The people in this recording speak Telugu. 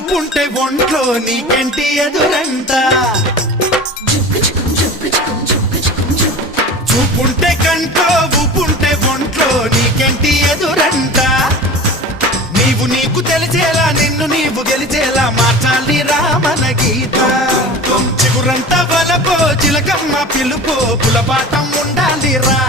ఊపుంటే ఒంట్లో నీకెంటి ఎదురంట చూపుంటే కంటో ఊపుంటే ఒంట్లో నీకెంటి ఎదురంట నీవు నీకు తెలిసేలా నిన్ను నీవు గెలిచేలా మార్చాలి రామన గీత చిగురంట వలపో చిలకమ్మ పిలుపో పులపాటం ఉండాలి రా